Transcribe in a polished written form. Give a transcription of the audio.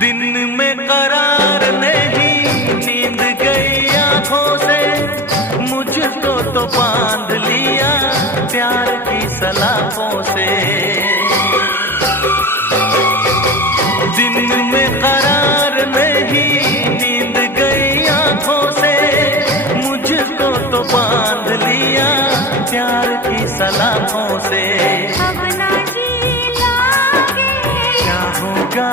दिन में करार नहीं, नींद गई आंखों से, मुझको तो बांध लिया प्यार की सलाखों से। दिन में करार नहीं, नींद गई आंखों से, मुझको तो बांध लिया प्यार की सलाखों से। अब ना जी लागे, क्या होगा